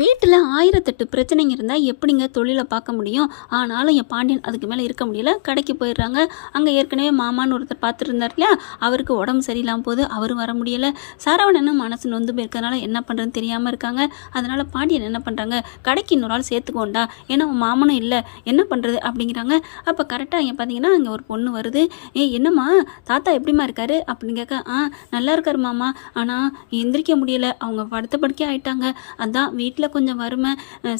வீட்டில் 1008 பிரச்சனைங்க இருந்தால் எப்படிங்க தொழிலை பார்க்க முடியும்? ஆனாலும் என் பாண்டியன் அதுக்கு மேலே இருக்க முடியல. கடைக்கு போயிடுறாங்க. அங்கே ஏற்கனவே மாமான்னு ஒருத்தர் பார்த்துட்டு இருந்தார் இல்லையா, அவருக்கு உடம்பு சரியில்லாமல் போது அவரும் வர முடியலை. சரவணனும் மனசு நொந்து போயிருக்கறனால என்ன பண்ணுறதுன்னு தெரியாமல் இருக்காங்க. அதனால் பாண்டியன் என்ன பண்ணுறாங்க, கடைக்கு இன்னொரு ஆள் சேர்த்துக்கோண்டா, ஏன்னா உன் மாமனும் இல்லை, என்ன பண்ணுறது அப்படிங்கிறாங்க. அப்போ கரெக்டாக இங்கே பார்த்தீங்கன்னா அங்கே ஒரு பொண்ணு வருது. என்னம்மா தாத்தா எப்படிம்மா இருக்காரு அப்படின்னு கேட்க, நல்லா இருக்காரு மாமா, ஆனால் எந்திரிக்க முடியலை, அவங்க படுத்த படுக்கே ஆயிட்டாங்க, அதான் வீட்டில் கொஞ்சம் வறுமை.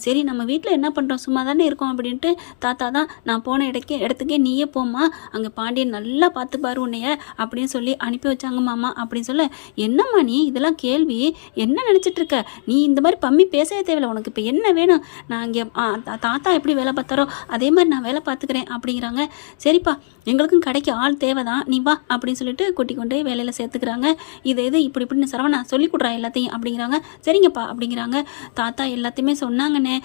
சரி நம்ம வீட்டில் என்ன பண்ணுறோம், சும்மா தானே இருக்கோம் அப்படின்ட்டு தாத்தா தான் நான் போன இடத்துக்கே நீயே போம்மா, அங்கே பாண்டியன் நல்லா பார்த்துப்பாரு உன்னைய அப்படின்னு சொல்லி அனுப்பி வச்சாங்க மாமா அப்படின்னு சொல்ல, என்னம்மா நீ இதெல்லாம் கேள்வி, என்ன நினச்சிட்டு இருக்க நீ, இந்த மாதிரி பம்மி பேசவே தேவையில்லை, உனக்கு இப்போ என்ன வேணும், நான் இங்கே தாத்தா எப்படி வேலை பார்த்தாரோ அதே மாதிரி நான் வேலை பார்த்துக்கிறேன் அப்படிங்கிறாங்க. சரிப்பா எங்களுக்கும் கடைக்கு ஆள் தேவை தான், நீ வா அப்படின்னு சொல்லிட்டு கூட்டி கொண்டு வேலையில் சேர்த்துக்கிறாங்க. இது இப்படின்னு சரவணா சொல்லி கொடுறா எல்லாத்தையும் அப்படிங்கிறாங்க. சரிங்கப்பா அப்படிங்கிறாங்க. தாத்தா எல்லாத்தையுமே சொன்னாங்கண்ணே,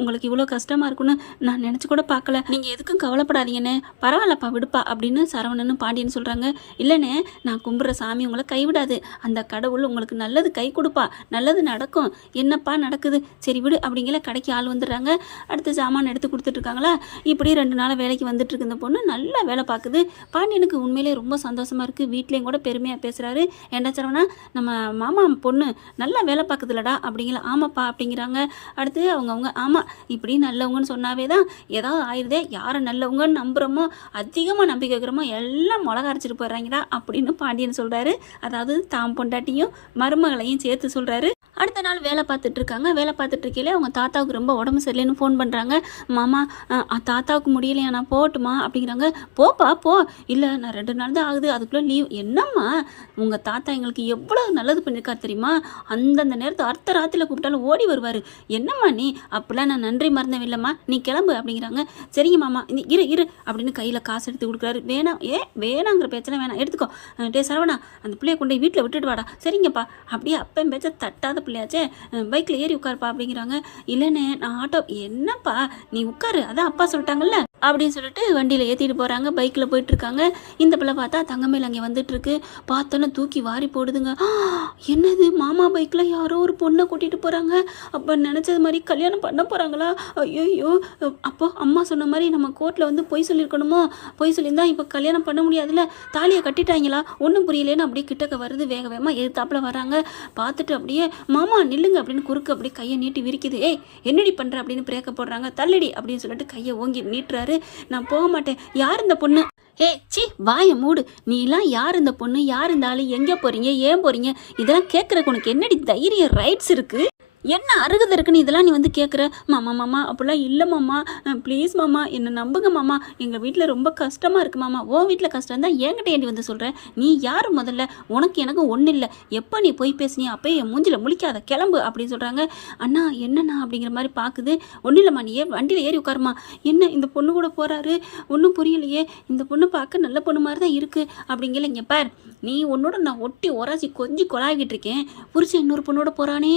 உங்களுக்கு இவ்வளோ கஷ்டமாக இருக்குன்னு நான் நினச்சி கூட பார்க்கல, நீங்கள் எதுக்கும் கவலைப்படாதீங்கண்ணே, பரவாயில்லப்பா விடுப்பா அப்படின்னு சரவணனும் பாண்டியன்னு சொல்கிறாங்க. இல்லைண்ணே, நான் கும்பிட்ற சாமி உங்களை கைவிடாது, அந்த கடவுள் உங்களுக்கு நல்லது கை கொடுப்பா, நல்லது நடக்கும், என்னப்பா நடக்குது, சரி விடு அப்படிங்கிற கடைக்கு ஆள் வந்துடுறாங்க. அடுத்து சாமான் எடுத்து கொடுத்துட்ருக்காங்களா. இப்படி 2 நாள் வேலைக்கு வந்துட்டு இருக்கு இந்த பொண்ணு, நல்லா வேலை பார்க்குது. பாண்டியனுக்கு உண்மையிலே ரொம்ப சந்தோஷமாக இருக்குது. வீட்லேயும் கூட பெருமையாக பேசுகிறாரு. ஏண்டா சரவணா, நம்ம மாமா பொண்ணு நல்லா வேலை பார்க்குதுலடா அப்படிங்கிற. ஆமாப்பா அப்படிங்கிறாங்க. அடுத்து அவங்க ஆமாம் இப்படி நல்லவங்கன்னு சொன்னாவே தான் ஏதாவது ஆயிடுதே, யாரை நல்லவங்கன்னு நம்புகிறோமோ அதிகமாக நம்பிக்கை வைக்கிறோமோ எல்லாம் மிளகா அரைச்சிட்டு போயிடுறாங்கடா அப்படின்னு பாண்டியன் சொல்கிறாரு. அதாவது தாம் பொண்டாட்டியும் மருமகளையும் சேர்த்து சொல்கிறாரு. அடுத்த நாள் வேலை பார்த்துட்டு இருக்காங்க. வேலை பார்த்துட்டு இருக்கையிலே அவங்க தாத்தாவுக்கு ரொம்ப உடம்பு சரியில்லைன்னு ஃபோன் பண்ணுறாங்க. மாமா தாத்தாவுக்கு முடியலையா, நான் போகட்டுமா அப்படிங்கிறாங்க. போப்பா போ, இல்லை நான் 2 நாள் தான் ஆகுது, அதுக்குள்ளே லீவ். என்னம்மா உங்கள் தாத்தா எங்களுக்கு எவ்வளோ நல்லது பண்ணியிருக்காரு தெரியுமா, அந்தந்த நேரத்தை அர்த்த ராத்திரியில் கூப்பிட்டாலும் ஓடி வருவார், என்னம்மா நீ, அப்படிலாம் நான் நன்றி மறந்தவன் இல்லைம்மா, நீ கிளம்பு அப்படிங்கிறாங்க. சரிங்க மாமா நீ இரு அப்படின்னு கையில் காசு எடுத்து கொடுக்குறாரு. வேணாங்கிற பேச்செல்லாம் வேணாம், எடுத்துக்கோ. டே சரவணா, அந்த பிள்ளைய கொண்டு போய் வீட்டில் விட்டுட்டு வாடா. சரிங்கப்பா. அப்படியே அப்பன் பேச்ச தட்டாத பிள்ளையாச்சே, பைக்கில் ஏறி உட்காருப்பா அப்படிங்கிறாங்க. இல்லைண்ணே நான் ஆட்டோ. என்னப்பா நீ உட்காரு, அதான் அப்பா சொல்லிட்டாங்கல்ல அப்படின்னு சொல்லிட்டு வண்டியில் ஏற்றிட்டு போகிறாங்க. பைக்கில் போயிட்டுருக்காங்க. இந்த பிள்ளை பார்த்தா தங்கமேல் அங்கே வந்துட்டுருக்கு. பார்த்தோன்னே தூக்கி வாரி போடுதுங்க. என்னது மாமா பைக்கில் யாரோ ஒரு பொண்ணை கூட்டிகிட்டு போகிறாங்க, அப்போ நினச்சது மாதிரி கல்யாணம் பண்ண போகிறாங்களா? ஐயோ, அப்போ அம்மா சொன்ன மாதிரி நம்ம கோர்ட்டில் வந்து பொய் சொல்லியிருக்கணுமோ, பொய் சொல்லியிருந்தா இப்போ கல்யாணம் பண்ண முடியாதுல்ல, தாலியை கட்டிட்டாங்களா, ஒன்றும் புரியலேன்னு அப்படியே கிட்டக்க வருது. வேக வேகமாக எதிர்த்தாப்பில் வராங்க. பார்த்துட்டு அப்படியே மாமா நில்லுங்க அப்படின்னு குறுக்கு அப்படியே கையை நீட்டி விரிக்குது. என்னடி பண்ணுற அப்படின்னு பிரேக்க போடுறாங்க. தள்ளடி அப்படின்னு சொல்லிட்டு கையை ஓங்கி நீட்டுறாரு. நான் போக மாட்டேன். யார் இந்த பொண்ணு? சி வாய மூடு, நீலாம் யார் இந்த பொண்ணு, யார் இந்த ஆளு, எங்கே போகிறீங்க, ஏன் போகிறீங்க, இதெல்லாம் கேட்குறக்கு உனக்கு என்னடி தைரியம், ரைட்ஸ் இருக்குது, என்ன அருகதை இருக்குன்னு இதெல்லாம் நீ வந்து கேட்குற? மாமா அப்படிலாம் இல்லை மாமா, ப்ளீஸ் மாமா என்னை நம்புங்க மாமா, எங்கள் வீட்டில் ரொம்ப கஷ்டமாக இருக்குது மாமா. உன் வீட்டில் கஷ்டம் தான் என்கிட்ட ஏண்டி வந்து சொல்கிறேன், நீ யார் முதல்ல, உனக்கு எனக்கு ஒன்றும் இல்லை, எப்போ நீ போய் பேசுனியா அப்போ என் மூஞ்சில் முழிக்காத, கிளம்பு அப்படின்னு சொல்கிறாங்க. அண்ணா என்னண்ணா அப்படிங்கிற மாதிரி பார்க்குது. ஒன்றும் இல்லைம்மா, நீ வண்டியில் ஏறி உட்காருமா. என்ன இந்த பொண்ணு கூட போகிறாரு, ஒன்றும் புரியலையே, இந்த பொண்ணு பார்க்க நல்ல பொண்ணு மாதிரி தான் இருக்குது அப்படிங்கல. இங்கே பார், நீ உன்னோட நான் ஒட்டி உராசி கொஞ்சம் கொலாவிக்கிட்டு இருக்கேன், புரிச்சு இன்னொரு பொண்ணோட போகிறானே,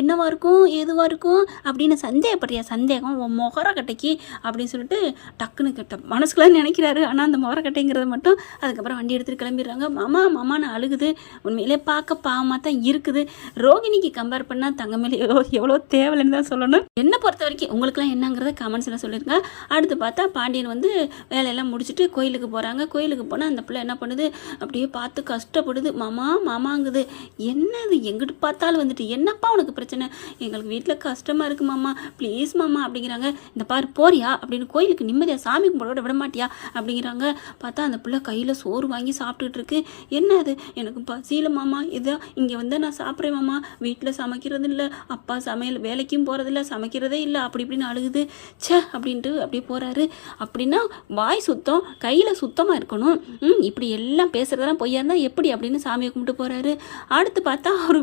என்னவா இருக்கும் எதுவாக இருக்கும் அப்படின்னு சந்தேகப்படுறியா? சந்தேகம் உன் முகரக்கட்டைக்கு அப்படின்னு சொல்லிட்டு டக்குன்னு கிட்ட மனசுக்குள்ள நினைக்கிறாரு. ஆனால் அந்த முகரக்கட்டைங்கிறத மட்டும் அதுக்கப்புறம் வண்டி எடுத்துகிட்டு கிளம்பிடுறாங்க. மாமான்னு அழுகுது. உண்மையிலே பார்க்க பாவமாக தான் இருக்குது. ரோகிணிக்கு கம்பேர் பண்ணால் தங்கமேலே எவ்வளோ தேவைன்னு தான் சொல்லணும். என்னை பொறுத்த வரைக்கும் உங்களுக்குலாம் என்னங்கிறத கமெண்ட்ஸில் சொல்லியிருங்க. அடுத்து பார்த்தா பாண்டியன் வந்து வேலையெல்லாம் முடிச்சுட்டு கோயிலுக்கு போகிறாங்க. கோயிலுக்கு போனால் அந்த பிள்ளை என்ன பண்ணுது, அப்படியே பார்த்து கஷ்டப்படுது. மாமாங்குது. என்னது எங்கிட்டு பார்த்தாலும் வந்துட்டு, என்னப்பா உனக்கு பிரச்சனை, எங்களுக்கு வீட்டில் கஷ்டமாக இருக்குது மாமா, ப்ளீஸ் மாமா அப்படிங்கிறாங்க. இந்த பாரு போறியா அப்படின்னு, கோயிலுக்கு நிம்மதியாக சாமி கும்பிட விட மாட்டியா அப்படிங்கிறாங்க. பார்த்தா அந்த பிள்ளை கையில் சோறு வாங்கி சாப்பிட்டுட்டு இருக்கு. என்ன அது, எனக்கு பசியில் மாமா, இதான் இங்கே வந்து நான் சாப்பிட்றேன் மாமா, வீட்டில் சமைக்கிறது இல்லை, அப்பா சமையல் வேலைக்கும் போகிறதில்ல, சமைக்கிறதே இல்லை அப்படி இப்படின்னு அழுகுது. அப்படின்ட்டு அப்படியே போகிறாரு. அப்படின்னா வாய் சுத்தம் கையில் சுத்தமாக இருக்கணும், இப்படி எல்லாம் பேசுகிறதெல்லாம் பொய்யா இருந்தால் எப்படி அப்படின்னு சாமியை கும்பிட்டு போகிறாரு. அடுத்து பார்த்தா ஒரு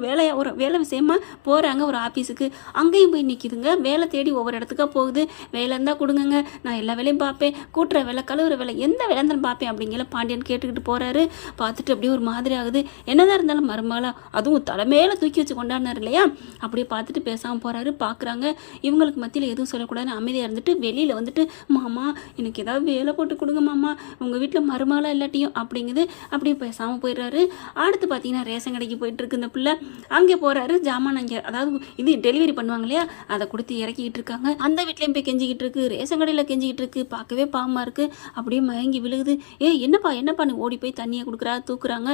வேலை விஷயமா போகிறாங்க ஒரு ஆஃபீஸுக்கு. அங்கேயும் போய் நிற்கிதுங்க. வேலை தேடி ஒவ்வொரு இடத்துக்காக போகுது. வேலை இருந்தால் கொடுங்க, நான் எல்லா வேலையும் பார்ப்பேன், கூட்டுற வேலை கழுவுற வேலை எந்த வேலை இருந்தாலும் பார்ப்பேன் அப்படிங்கிற பாண்டியன் கேட்டுக்கிட்டு போகிறாரு. பார்த்துட்டு அப்படியே ஒரு மாதிரி ஆகுது. என்னதான் இருந்தாலும் மருமகளா, அதுவும் தலைமையில தூக்கி வச்சு கொண்டாடினார் இல்லையா, அப்படியே பார்த்துட்டு பேசாமல் போகிறாரு. பார்க்குறாங்க. இவங்களுக்கு மத்தியில் எதுவும் சொல்லக்கூடாதுன்னு அமைதியாக இருந்துட்டு வெளியில் வந்துட்டு, மாமா எனக்கு ஏதாவது வேலை போட்டு கொடுங்க மாமா, உங்கள் வீட்டில் மருமகளா இல்லாட்டியும் அப்படிங்குது. அப்படியே பேசாமல் போயிடுறாரு. அடுத்து பார்த்தீங்கன்னா ரேஷன் கடைக்கு போயிட்டு இருக்கு இந்த பிள்ளை. அங்கே போகிறாரு. ஜாமான் அங்கே அதாவது இது டெலிவரி பண்ணுவாங்க இல்லையா, அதை கொடுத்து இறக்கிக்கிட்டு இருக்காங்க. அந்த வீட்லேயும் போய் கெஞ்சிக்கிட்டு இருக்கு, ரேஷன் கடையில் கெஞ்சிக்கிட்டு இருக்கு. பார்க்கவே பாவமாக இருக்குது. அப்படியே மயங்கி விழுகுது. என்னப்பான்னு ஓடி போய் தண்ணியை கொடுக்குறா, தூக்குறாங்க.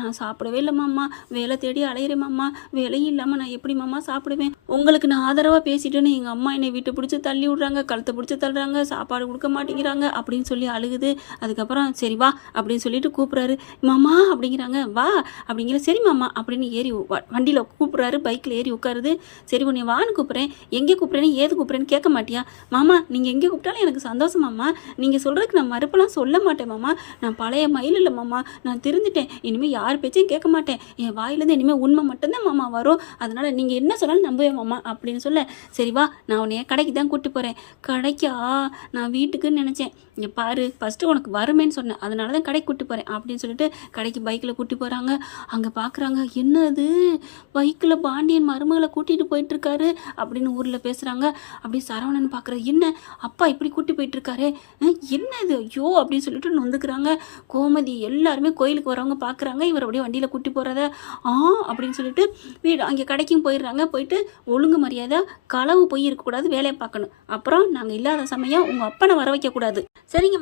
நான் சாப்பிடவே இல்லை மாமா, வேலை தேடி அலையிறேன் மாமா, வேலையும் இல்லாமல் நான் எப்படி மாமா சாப்பிடுவேன்? உங்களுக்கு நான் ஆதரவாக பேசிட்டேன்னு எங்கள் அம்மா என்னை வீட்டை பிடிச்சி தள்ளி விட்றாங்க, கழுத்தை பிடிச்சி தள்ளுறாங்க, சாப்பாடு கொடுக்க மாட்டேங்கிறாங்க அப்படின்னு சொல்லி அழுகுது. அதுக்கப்புறம் சரி வா அப்படின்னு சொல்லிட்டு கூப்பிட்றாரு. மாமா அப்படிங்கிறாங்க. வா அப்படிங்கிற. சரி மாமா அப்படின்னு ஏறி வண்டியில் கூப்பிட்றாரு. பைக்கில் ஏறி உட்காருது. சரி உன்னை வான்னு கூப்பிட்றேன், எங்கே கூப்பிட்றேன்னு ஏது கூப்பிட்றேன்னு கேட்க மாட்டியா? மாமா நீங்கள் எங்கே கூப்பிட்டாலும் எனக்கு சந்தோஷம் மாமா, நீங்கள் சொல்கிறதுக்கு நான் மறுப்பெல்லாம் சொல்ல மாட்டேன் மாமா, நான் பழைய மயில் இல்லை மாமா, நான் திருந்துட்டேன், இனிமேல் யார் பேச்சையும் கேட்க மாட்டேன், என் வாயிலேருந்து இனிமேல் உண்மை மட்டும்தான் மாமா வரும், அதனால் நீங்கள் என்ன சொன்னாலும் நம்புவேன் மாமா அப்படின்னு சொல்ல, சரி வா நான் உன்னைய கடைக்கு தான் கூப்பிட்டு போகிறேன். கடைக்கா? நான் வீட்டுக்குன்னு நினச்சேன். இங்கே பாரு, ஃபஸ்ட்டு உனக்கு வருமேன்னு சொன்னேன், அதனால தான் கடைக்கு கூப்பிட்டு போகிறேன் அப்படின்னு சொல்லிட்டு கடைக்கு பைக்கில் கூட்டி போகிறாங்க. அங்கே பார்க்குறாங்க, என்னது பைக்கில் பாண்டியன் மருமகளை கூட்டிகிட்டு போயிட்டுருக்காரு அப்படின்னு ஊரில் பேசுகிறாங்க. அப்படி சரவணன் பார்க்குறது, என்ன அப்பா இப்படி கூட்டி போயிட்டுருக்காரு, என்ன இது ஐயோ அப்படின்னு சொல்லிட்டு நொந்துக்கிறாங்க. கோமதி எல்லாருமே கோயிலுக்கு வரவங்க பார்க்குறாங்க இவர் அப்படியே வண்டியில் கூட்டி போகிறத. அப்படின்னு சொல்லிட்டு வீடு அங்கே கடைக்கும் போயிடுறாங்க. போயிட்டு ஒழுங்கு மரியாதை களவு போய் இருக்கக்கூடாது, வேலையை பார்க்கணும், அப்புறம் நாங்கள் இல்லாத சமயம் உங்கள் அப்பனை வர வைக்கக்கூடாது. சரிங்க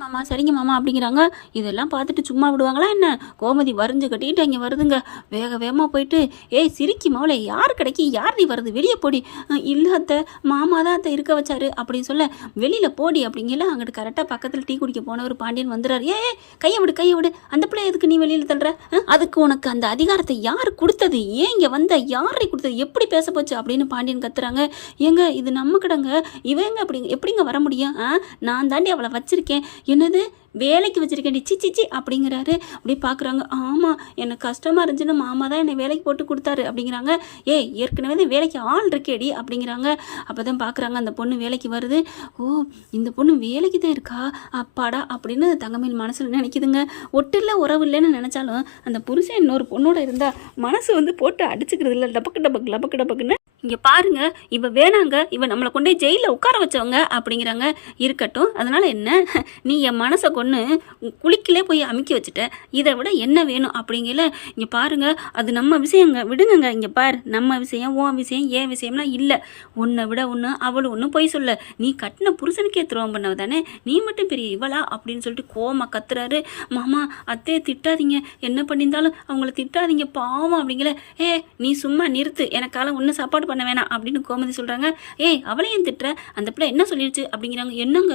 மாமா அப்படிங்கிறாங்க. இதெல்லாம் பார்த்துட்டு சும்மா விடுவாங்களா என்ன? கோமதி வரைஞ்சு கட்டிக்கிட்டு அங்கே வருதுங்க. வேக வேகமாக போயிட்டு, ஏய் சிரிக்கி மவளை, யார் கடைக்கு யார் நீ வருது, வெளியே போடி. இல்லை அத்தை, மாமா தான் அத்தை இருக்க வச்சாரு அப்படின்னு சொல்ல, வெளியில் போடி அப்படிங்கல. அங்கிட்டு கரெக்டாக பக்கத்தில் டீ குடிக்க போனவர் பாண்டியன் வந்துடுறாரு. கையை விடு, அந்த பிள்ளை எதுக்கு நீ வெளியில் தள்ளுற? அதுக்கு உனக்கு அந்த அதிகாரத்தை யார் கொடுத்தது, ஏன் இங்கே வந்த, யாரை கொடுத்தது, எப்படி பேச போச்சு அப்படின்னு பாண்டியன் கத்துறாங்க. ஏங்க இது நம்ம கடைங்க, இவங்க எப்படிங்க வர முடியும்? நான் தாண்டி அவளை வச்சிருக்கேன். என்னது வேலைக்கு வச்சிருக்கேன் சிச்சி அப்படிங்கிறாரு. அப்படி பார்க்குறாங்க. ஆமாம் எனக்கு கஷ்டமாக இருந்துச்சுன்னு மாமா தான் என்னை வேலைக்கு போட்டு கொடுத்தாரு அப்படிங்கிறாங்க. ஏற்கனவே தான் வேலைக்கு ஆள் இருக்கேடி அப்படிங்கிறாங்க. அப்போ தான் பார்க்குறாங்க அந்த பொண்ணு வேலைக்கு வருது. ஓ இந்த பொண்ணு வேலைக்கு தான் இருக்கா, அப்பாடா அப்படின்னு தங்கமேல் மனசில் நினைக்குதுங்க. ஒட்டுல உறவு இல்லைன்னு நினச்சாலும் அந்த புருஷன் இன்னொரு பொண்ணோட இருந்தால் மனசு வந்து போட்டு அடிச்சுக்கிறது இல்லை, டபக்குன்னு. இங்கே பாருங்க, இவ வேணாங்க, இவ நம்மளை கொண்டே ஜெயிலில் உட்கார வச்சவங்க அப்படிங்கிறாங்க. இருக்கட்டும், அதனால் என்ன, நீ என் மனசை கொன்று குளிக்கிலே போய் அமுக்கி வச்சுட்ட, இதை விட என்ன வேணும் அப்படிங்கல. இங்கே பாருங்க, அது நம்ம விஷயங்க, விடுங்க. இங்கே பாரு, நம்ம விஷயம் உன் விஷயம் ஏன் விஷயம்லாம் இல்லை, உன்னை விட ஒன்று அவளும் ஒன்றும் போய் சொல்ல, நீ கட்டின புருஷனுக்கே துரோகம் பண்ணவ தானே, நீ மட்டும் பெரிய இவளா அப்படின்னு சொல்லிட்டு கோமா கத்துறாரு. மாமா அத்தையை திட்டாதீங்க, என்ன பண்ணியிருந்தாலும் அவங்கள திட்டாதீங்க பாவம் அப்படிங்கல. நீ சும்மா நிறுத்து, எனக்கால ஒன்று சாப்பாடு பண்ண வேணாம் அப்படின்னு கோமதி சொல்கிறாங்க. அவளையும் திட்டுற, அந்த பிள்ளை என்ன சொல்லிடுச்சு அப்படிங்கிறாங்க. என்னங்க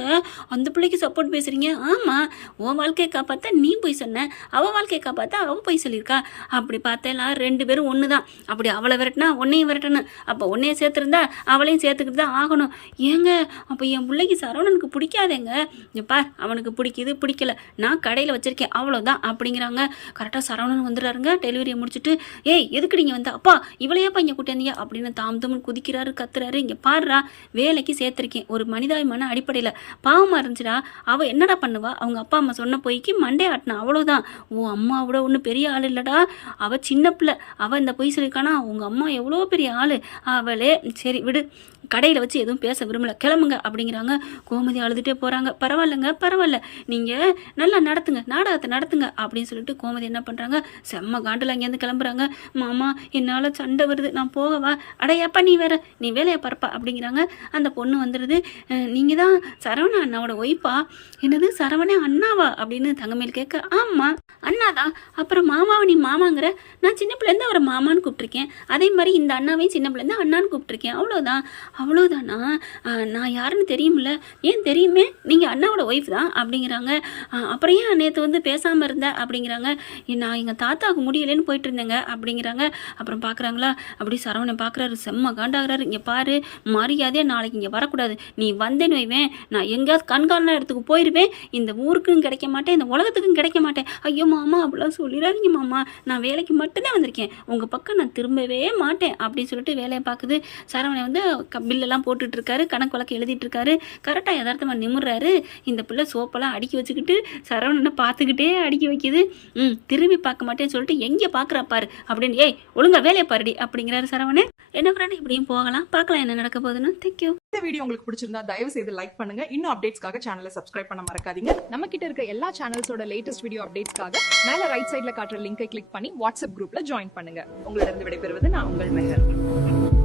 அந்த பிள்ளைக்கு சப்போர்ட் பேசுகிறீங்க? ஆமாம், உன் வாழ்க்கையை காப்பாற்ற நீ போய் சொன்ன, அவள் வாழ்க்கையை காப்பாற்ற அவள் போய் சொல்லியிருக்கா. அப்படி பார்த்தேலாம் 2 பேரும் ஒன்று தான். அப்படி அவளை விரட்டினா உன்னையும் விரட்டணும், அப்போ உன்னைய சேர்த்துருந்தா அவளையும் சேர்த்துக்கிட்டு தான் ஆகணும். ஏங்க அப்போ என் பிள்ளைக்கு சரவணனுக்கு பிடிக்காதேங்க, எப்பா அவனுக்கு பிடிக்கல, நான் கடையில் வச்சிருக்கேன் அவ்வளோதான் அப்படிங்கிறாங்க. கரெக்டாக சரவணன் வந்துடுறாருங்க. டெலிவரியை முடிச்சுட்டு, எதுக்கு நீங்கள் வந்தா, அப்பா இவளையாப்பா இங்கே கூட்டியாந்தீங்க அப்படின்னு தாம் குதிக்கிறாரு, கத்துறாரு. இங்கே பாடுறா, வேலைக்கு சேர்த்துருக்கேன் ஒரு மனிதாபிமான அடிப்படையில், பாவமாக இருந்துச்சுடா, அவள் என்னடா பண்ணுவா, அவங்க அப்பா அம்மா சொன்ன பொய்க்கு மண்டே ஆட்டினா அவ்வளோதான், உன் அம்மாவோட ஒன்றும் பெரிய ஆள் இல்லைடா, அவள் சின்ன பிள்ளை, அவள் இந்த பொய் சொல்லியிருக்கானா, உங்கள் அம்மா எவ்வளோ பெரிய ஆள், அவளே சரி விடு, கடையில் வச்சு எதுவும் பேச விரும்பல, கிளம்புங்க அப்படிங்கிறாங்க. கோமதி அழுதுகிட்டே போகிறாங்க. பரவாயில்ல, நீங்கள் நல்லா நாடகத்தை நடத்துங்க அப்படின்னு சொல்லிட்டு கோமதி என்ன பண்ணுறாங்க, செம்ம காண்டில் அங்கேருந்து கிளம்புறாங்க. மாமா என்னால் சண்டை வருது, நான் போகவா? அடையாப்பா நீ வேலையை பரப்பா அப்படிங்கிறாங்க. அந்த பொண்ணு வந்துடுது. நீங்கள் தான் சரவண அண்ணாவோட ஒய்ஃபா? என்னது சரவண அண்ணாவா அப்படின்னு தங்கமேல் கேட்க. ஆமாம் அண்ணாதான், அப்புறம் மாமாவை நீ மாமாங்கிற, நான் சின்ன பிள்ளைலேருந்து அவரை மாமான்னு கூப்பிட்ருக்கேன், அதே மாதிரி இந்த அண்ணாவையும் சின்ன பிள்ளைலேருந்து அண்ணான்னு கூப்பிட்ருக்கேன், அவ்வளோதானா? நான் யாருன்னு தெரியுமில்ல? ஏன் தெரியுமே, நீங்கள் அண்ணாவோட ஒய்ஃப் தான் அப்படிங்கிறாங்க. அப்புறம் ஏன் நேற்று வந்து பேசாமல் இருந்த அப்படிங்கிறாங்க. நான் எங்கள் தாத்தாவுக்கு முடியலைன்னு போயிட்டு இருந்தேங்க அப்படிங்கிறாங்க. அப்புறம் பார்க்குறாங்களா, அப்படி சரவணன் பார்க்குறாரு, செம்ம காண்டாகிறாரு. இங்கே பாரு, மரியாதையாக நாளைக்கு இங்கே வரக்கூடாது, நீ வந்தேன்னு வைவேன், நான் எங்கேயாவது கண்காண இடத்துக்கு போயிடுவேன், இந்த ஊருக்கும் கிடைக்க மாட்டேன், இந்த உலகத்துக்கும் கிடைக்க மாட்டேன். ஐயோ மாமா அப்படிலாம் சொல்லிடாதீங்க மாமா, நான் வேலைக்கு மட்டும்தான் வந்திருக்கேன், உங்கள் பக்கம் நான் திரும்பவே மாட்டேன் அப்படின்னு சொல்லிட்டு வேலையை பார்க்குது. சரவணன் வந்து பில்லெல்லாம் போட்டுட்டு இருக்காரு, கணக்கு வழக்கு எழுதிட்டு இருக்காரு. கரெக்டாக யதார்த்தமாக நிமிடுறாரு. இந்த பிள்ளை சோப்பெல்லாம் அடுக்கி வச்சுக்கிட்டு சரவணனை பார்த்துக்கிட்டே அடுக்கி வைக்குது. திரும்பி பார்க்க மாட்டேன்னு சொல்லிட்டு எங்கே பார்க்குறா பாரு அப்படின்னு, ஒழுங்கா வேலையை பாருடி அப்படிங்கிறாரு சரவணன். என்ன ஃப்ரெண்ட், இப்படியும் போகலாம், பார்க்கலாம் என்ன நடக்க போகுதுன்னு. தேங்க்யூ. இந்த வீடியோ உங்களுக்கு பிடிச்சிருந்தா தயவு செய்து லைக் பண்ணுங்க. இன்னும் அப்டேட்ஸ்க்காக சேனலை சப்ஸ்கிரைப் பண்ண மறக்காதீங்க. நம்ம கிட்ட இருக்க எல்லா சேனல்ஸோட லேட்டஸ்ட் வீடியோ அப்டேட்ஸ்க்காக மேல ரைட் சைட்ல காட்டுற லிங்கை கிளிக் பண்ணி வாட்ஸ்அப் குரூப்ல ஜாயின் பண்ணுங்க. உங்களிடம் விடைபெறுவது நான் உங்கள் மெஹர்.